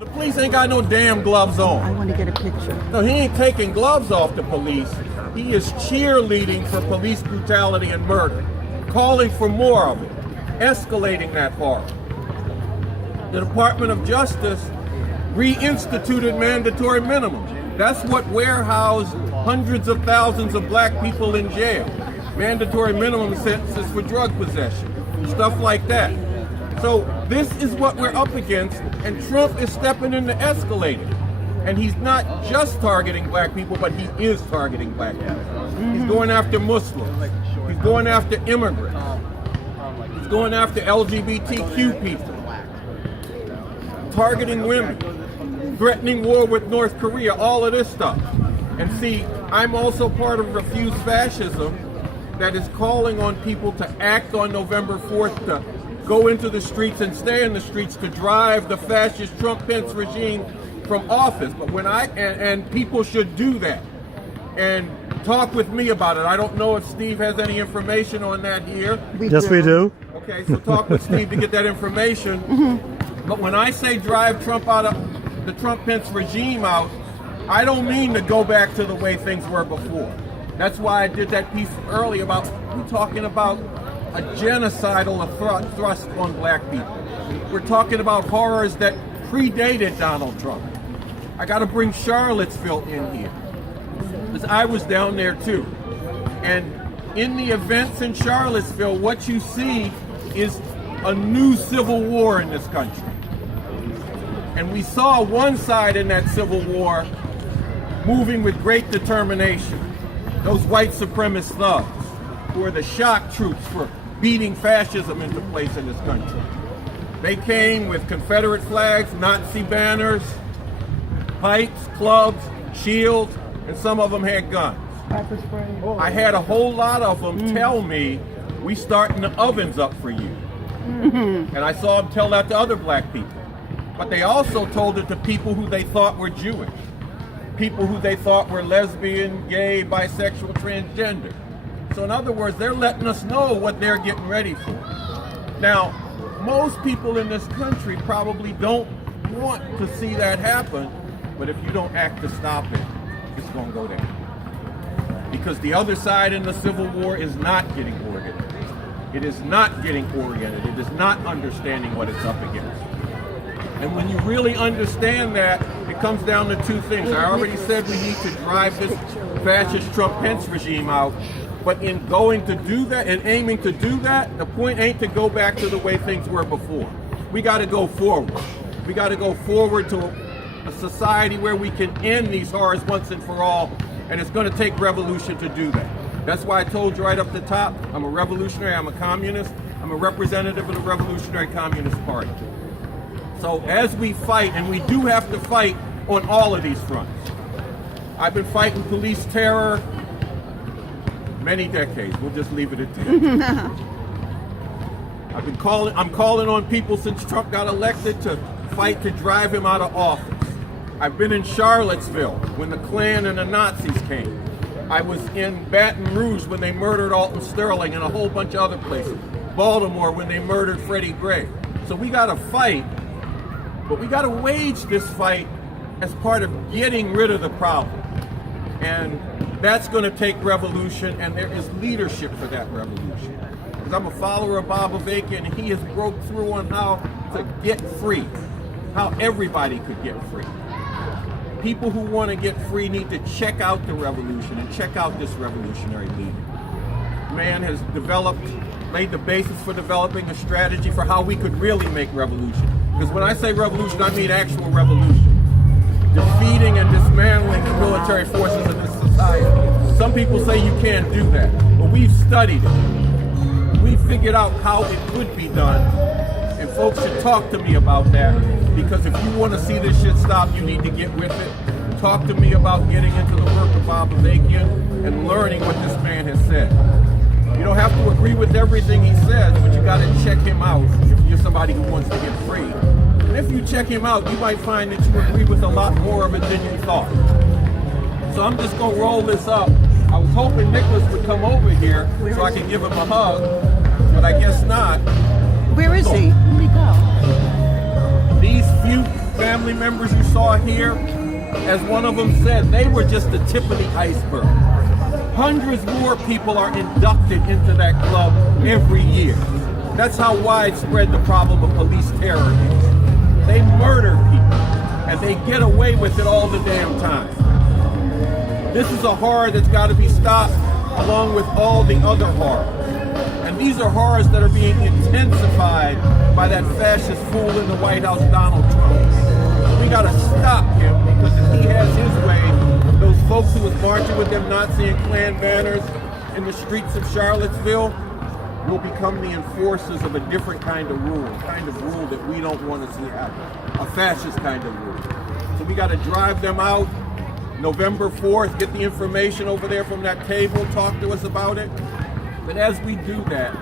The police ain't got no damn gloves on. I want to get a picture. No, he ain't taking gloves off the police. He is cheerleading for police brutality and murder, calling for more of it, escalating that horror. The Department of Justice reinstituted mandatory minimums. That's what warehoused hundreds of thousands of black people in jail. Mandatory minimum sentences for drug possession, stuff like that. So this is what we're up against, and Trump is stepping in to escalate it. And he's not just targeting black people, but he is targeting black people. He's going after Muslims. He's going after immigrants. He's going after LGBTQ people. Targeting women. Threatening war with North Korea, all of this stuff. And see, I'm also part of Refuse Fascism that is calling on people to act on November 4th to go into the streets and stay in the streets to drive the fascist Trump-Pence regime from office. But when and people should do that and talk with me about it. I don't know if Steve has any information on that here. Yes, we do. Okay, so talk with Steve to get that information. But when I say drive Trump out of the Trump-Pence regime out, I don't mean to go back to the way things were before. That's why I did that piece early about we're talking about a genocidal thrust on black people. We're talking about horrors that predated Donald Trump. I got to bring Charlottesville in here, because I was down there too. And in the events in Charlottesville, what you see is a new civil war in this country. And we saw one side in that civil war moving with great determination. Those white supremacist thugs who are the shock troops for beating fascism into place in this country. They came with Confederate flags, Nazi banners, pipes, clubs, shields, and some of them had guns. I had a whole lot of them tell me, we starting the ovens up for you. And I saw them tell that to other black people. But they also told it to people who they thought were Jewish, people who they thought were lesbian, gay, bisexual, transgender. So in other words, they're letting us know what they're getting ready for. Now, most people in this country probably don't want to see that happen, but if you don't act to stop it, it's going to go down. Because the other side in the Civil War is not getting oriented. It is not getting oriented. It is not understanding what it's up against. And when you really understand that, it comes down to two things. I already said we need to drive this fascist Trump-Pence regime out. But in going to do that and aiming to do that, the point ain't to go back to the way things were before. We got to go forward. We got to go forward to a society where we can end these horrors once and for all. And it's going to take revolution to do that. That's why I told you right up the top, I'm a revolutionary, I'm a communist, I'm a representative of the Revolutionary Communist Party. So as we fight, and we do have to fight on all of these fronts. I've been fighting police terror many decades. We'll just leave it at that. I'm calling on people since Trump got elected to fight to drive him out of office. I've been in Charlottesville when the Klan and the Nazis came. I was in Baton Rouge when they murdered Alton Sterling and a whole bunch of other places. Baltimore when they murdered Freddie Gray. So we got to fight, but we got to wage this fight as part of getting rid of the problem. And that's going to take revolution, and there is leadership for that revolution. Because I'm a follower of Bob Avakian, and he has broke through on how to get free, how everybody could get free. People who want to get free need to check out the revolution and check out this revolutionary leader. Man has laid the basis for developing a strategy for how we could really make revolution. Because when I say revolution, I mean actual revolution. Defeating and dismantling the military forces of this society. Some people say you can't do that, but we've studied it. We've figured out how it could be done, and folks should talk to me about that, because if you want to see this shit stop, you need to get with it. Talk to me about getting into the work of Bob Avakian and learning what this man has said. You don't have to agree with everything he says, but you got to check him out if you're somebody who wants to get free. And if you check him out, you might find that you agree with a lot more of it than you thought. So I'm just going to roll this up. I was hoping Nicholas would come over here so I could give him a hug, but I guess not. Where is he? Where'd he go? These few family members you saw here, as one of them said, they were just the tip of the iceberg. Hundreds more people are inducted into that club every year. That's how widespread the problem of police terror is. They murder people, and they get away with it all the damn time. This is a horror that's got to be stopped, along with all the other horrors. And these are horrors that are being intensified by that fascist fool in the White House, Donald Trump. We got to stop him, because if he has his way, those folks who was marching with them Nazi and Klan banners in the streets of Charlottesville will become the enforcers of a different kind of rule, a kind of rule that we don't want to see happen, a fascist kind of rule. So we got to drive them out. November 4th, get the information over there from that table, talk to us about it. But as we do that,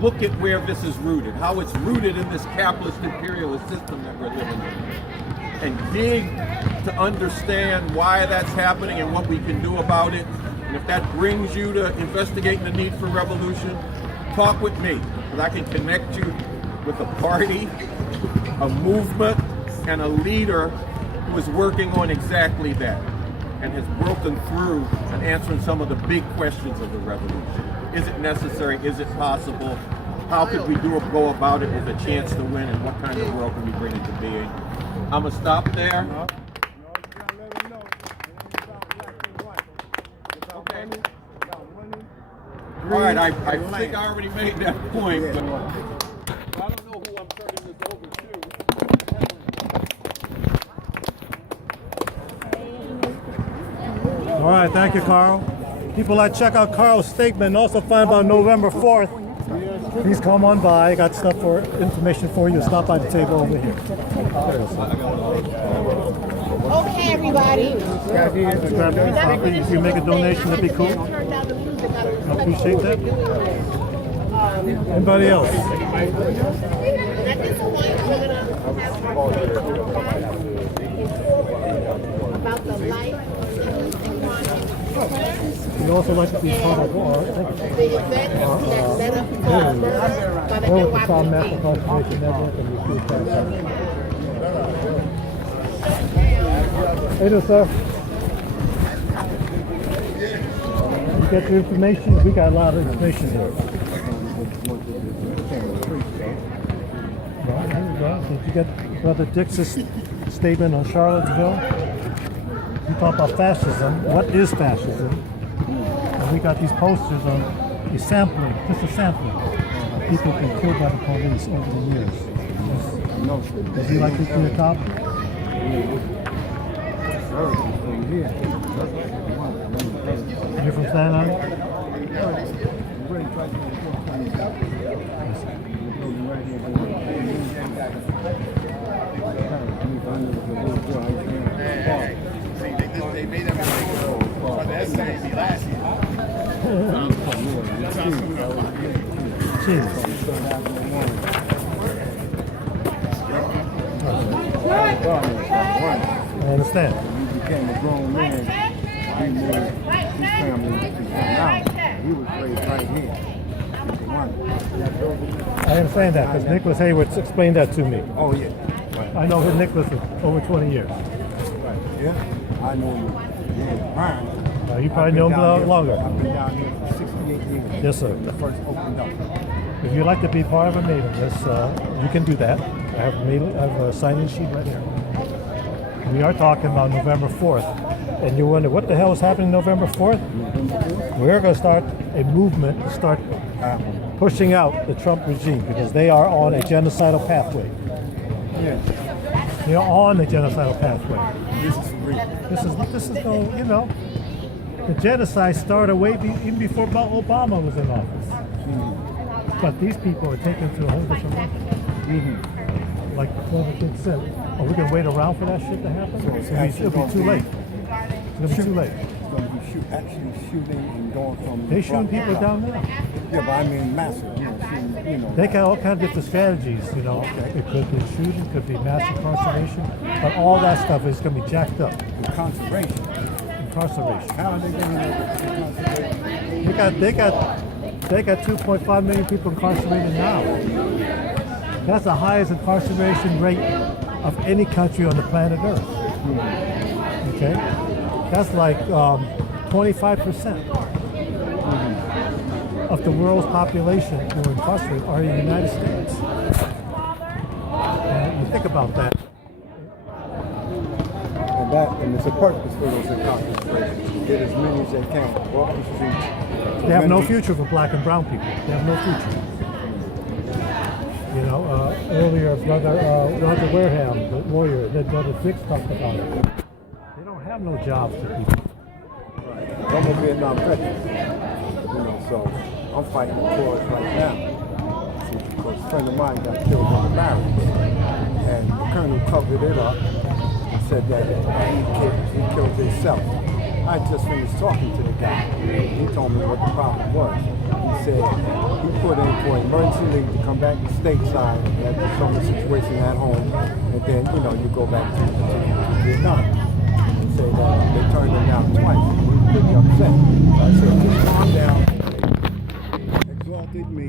look at where this is rooted, how it's rooted in this capitalist imperialist system that we're living in. And dig to understand why that's happening and what we can do about it. And if that brings you to investigating the need for revolution, talk with me, because I can connect you with a party, a movement, and a leader who is working on exactly that and has broken through and answering some of the big questions of the revolution. Is it necessary? Is it possible? How could we go about it with a chance to win, and what kind of world can we bring into being? I'm going to stop there. Okay. All right, I think I already made that point, but I don't know who I'm turning this over to. All right, thank you, Carl. People like check out Carl's statement and also find out November 4th. Please come on by. I got stuff for information for you. Stop by the table over here. Okay, everybody. If you make a donation, that'd be cool. I appreciate that. Anybody else? At this point, we're gonna have about the life You also like to be part of the event that led up to the murder by the NYPD. Conservation Network and Hey there, sir. You get the information? We got a lot of information here. Did you get Brother Dix's statement on Charlottesville? You talk about fascism. What is fascism? And we got these posters on a sampling, just a sampling. People have been killed by the police over the years. Would you like to see a copy? You're from Staten Island? They made them that's saying last year. I understand. He became a grown man. He moved his family to come out. He was raised right here. I understand that because Nicholas Heyward explained that to me. Oh, yeah. Right. I know Nicholas for over 20 years. Right. Yeah. I know him. Yeah. Brian. You probably know him longer. I've been down here for 68 years. Yes, sir. The first opened up. If you'd like to be part of a mailing list, you can do that. I have a sign-in sheet right here. We are talking about November 4th. And you wonder, what the hell is happening November 4th? We're going to start a movement to start pushing out the Trump regime because they are on a genocidal pathway. Yeah. They're on a genocidal pathway. This is real. This is no, you know, the genocide started even before Obama was in office. But these people are taken to a whole different level. Like the former kid said, are we going to wait around for that shit to happen? It'll be too late. It's going to be too late. It's going to be actually shooting and going from... They shooting people down there. Yeah, but I mean massive, shooting, They got all kinds of different strategies, It could be shooting, it could be mass incarceration, but all that stuff is going to be jacked up. Incarceration. Incarceration. How are they going to incarceration? They got 2.5 million people incarcerated now. That's the highest incarceration rate of any country on the planet Earth. Okay? That's like 25% of the world's population who are incarcerated are in the United States. And you think about that. And it's a purpose for those incarcerations to get as many as they can off the streets. They have no future for black and brown people. They have no future. You know, earlier Brother Roger Wareham, the lawyer, then Brother Fix talked about it. They don't have no jobs for people. I'm a Vietnam veteran, you know, so I'm fighting the cause right now. See, because a friend of mine got killed on the barracks, and the colonel covered it up and said that he killed himself. I just finished talking to the guy. He told me what the problem was. He said he put in for emergency leave to come back to stateside. He had some situation at home, and then, you know, you go back to Vietnam. He said they turned him down twice. He was pretty upset. So I said, just calm down. They exalted me.